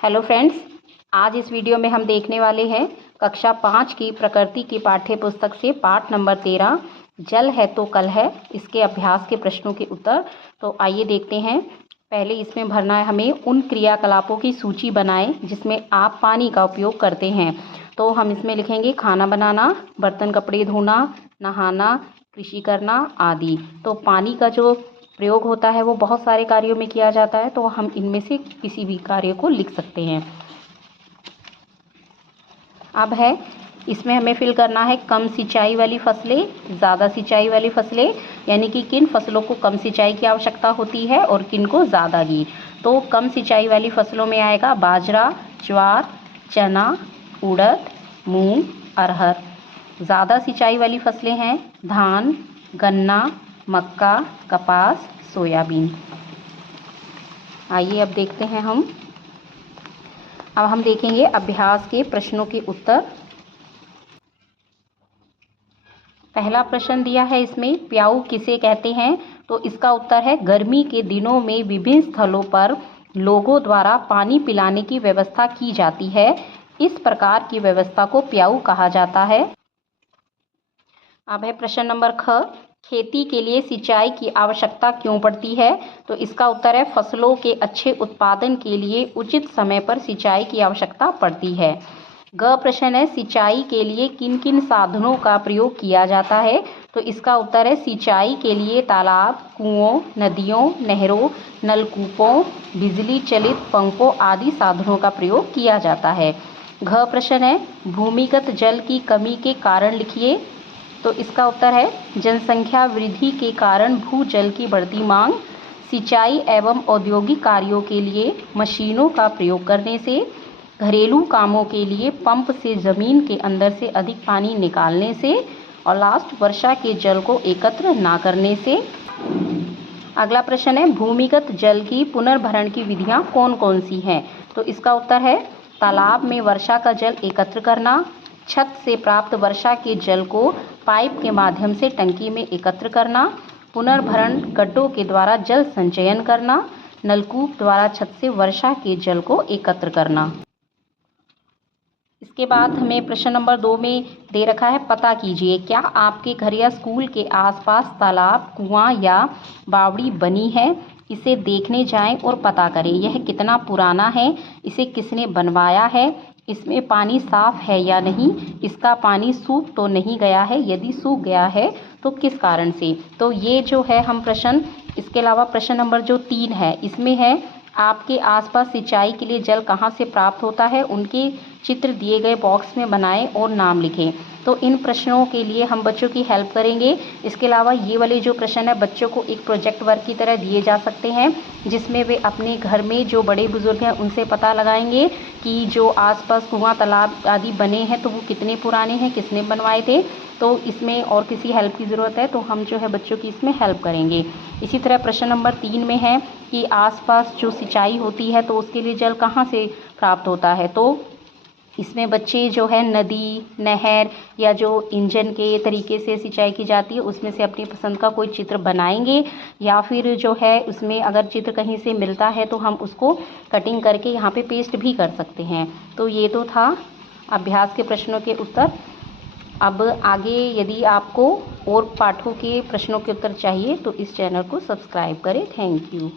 Hello friends, आज इस video में हम देखने वाले हैं कक्षा 5 की प्रकृति की पाठ्य पुस्तक से पाठ नंबर 13 जल है तो कल है, इसके अभ्यास के प्रश्नों के उत्तर। तो आइए देखते हैं। पहले इसमें भरना है हमें उन क्रियाकलापों की सूची बनाएं जिसमें आप पानी का उपयोग करते हैं। तो हम इसमें लिखेंगे खाना बनाना, बर्तन कपड़े धोना, नहाना, कृषि करना आदि। तो पानी का जो प्रयोग होता है वो बहुत सारे कार्यों में किया जाता है, तो हम इनमें से किसी भी कार्य को लिख सकते हैं। अब है इसमें हमें फिल करना है कम सिंचाई वाली फसलें, ज़्यादा सिंचाई वाली फसलें, यानी कि किन फसलों को कम सिंचाई की आवश्यकता होती है और किन को ज़्यादा की। तो कम सिंचाई वाली फसलों में आएगा बाजरा, ज्वार, चना, उड़द, मूंग, अरहर। ज़्यादा सिंचाई वाली फसलें हैं धान, गन्ना, मक्का, कपास, सोयाबीन। आइए अब देखते हैं अब हम देखेंगे अभ्यास के प्रश्नों के उत्तर। पहला प्रश्न दिया है इसमें प्याऊ किसे कहते हैं। तो इसका उत्तर है गर्मी के दिनों में विभिन्न स्थलों पर लोगों द्वारा पानी पिलाने की व्यवस्था की जाती है। इस प्रकार की व्यवस्था को प्याऊ कहा जाता है। अब है प्रश्न नंबर ख, खेती के लिए सिंचाई की आवश्यकता क्यों पड़ती है। तो इसका उत्तर है फसलों के अच्छे उत्पादन के लिए उचित समय पर सिंचाई की आवश्यकता पड़ती है। ग प्रश्न है सिंचाई के लिए किन किन साधनों का प्रयोग किया जाता है। तो इसका उत्तर है सिंचाई के लिए तालाब, कुओं, नदियों, नहरों, नलकूपों, बिजली चलित पंपों आदि साधनों का प्रयोग किया जाता है। घ प्रश्न है भूमिगत जल की कमी के कारण लिखिए। तो इसका उत्तर है जनसंख्या वृद्धि के कारण भूजल की बढ़ती मांग, सिंचाई एवं औद्योगिक कार्यों के लिए मशीनों का प्रयोग करने से, घरेलू कामों के लिए पंप से ज़मीन के अंदर से अधिक पानी निकालने से, और लास्ट वर्षा के जल को एकत्र ना करने से। अगला प्रश्न है भूमिगत जल की पुनर्भरण की विधियां कौन कौन सी हैं। तो इसका उत्तर है तालाब में वर्षा का जल एकत्र करना, छत से प्राप्त वर्षा के जल को पाइप के माध्यम से टंकी में एकत्र करना, पुनर्भरण गड्ढों के द्वारा जल संचयन करना, नलकूप द्वारा छत से वर्षा के जल को एकत्र करना। इसके बाद हमें प्रश्न नंबर 2 में दे रखा है पता कीजिए क्या आपके घर या स्कूल के आसपास तालाब, कुआं या बावड़ी बनी है। इसे देखने जाएं और पता करें यह कितना पुराना है, इसे किसने बनवाया है, इसमें पानी साफ है या नहीं, इसका पानी सूख तो नहीं गया है, यदि सूख गया है तो किस कारण से। तो ये जो है हम प्रश्न, इसके अलावा प्रश्न नंबर जो 3 है इसमें है आपके आसपास सिंचाई के लिए जल कहाँ से प्राप्त होता है, उनके चित्र दिए गए बॉक्स में बनाएं और नाम लिखें। तो इन प्रश्नों के लिए हम बच्चों की हेल्प करेंगे। इसके अलावा ये वाले जो प्रश्न है बच्चों को एक प्रोजेक्ट वर्क की तरह दिए जा सकते हैं, जिसमें वे अपने घर में जो बड़े बुजुर्ग हैं उनसे पता लगाएंगे कि जो आसपास कुआं तालाब आदि बने हैं तो वो कितने पुराने हैं, किसने बनवाए थे। तो इसमें और किसी हेल्प की ज़रूरत है तो हम जो है बच्चों की इसमें हेल्प करेंगे। इसी तरह प्रश्न नंबर 3 में है कि आसपास जो सिंचाई होती है तो उसके लिए जल कहाँ से प्राप्त होता है। तो इसमें बच्चे जो है नदी, नहर या जो इंजन के तरीके से सिंचाई की जाती है उसमें से अपनी पसंद का कोई चित्र बनाएंगे, या फिर जो है उसमें अगर चित्र कहीं से मिलता है तो हम उसको कटिंग करके यहाँ पे पेस्ट भी कर सकते हैं। तो ये तो था अभ्यास के प्रश्नों के उत्तर। अब आगे यदि आपको और पाठों के प्रश्नों के उत्तर चाहिए तो इस चैनल को सब्सक्राइब करें। Thank you.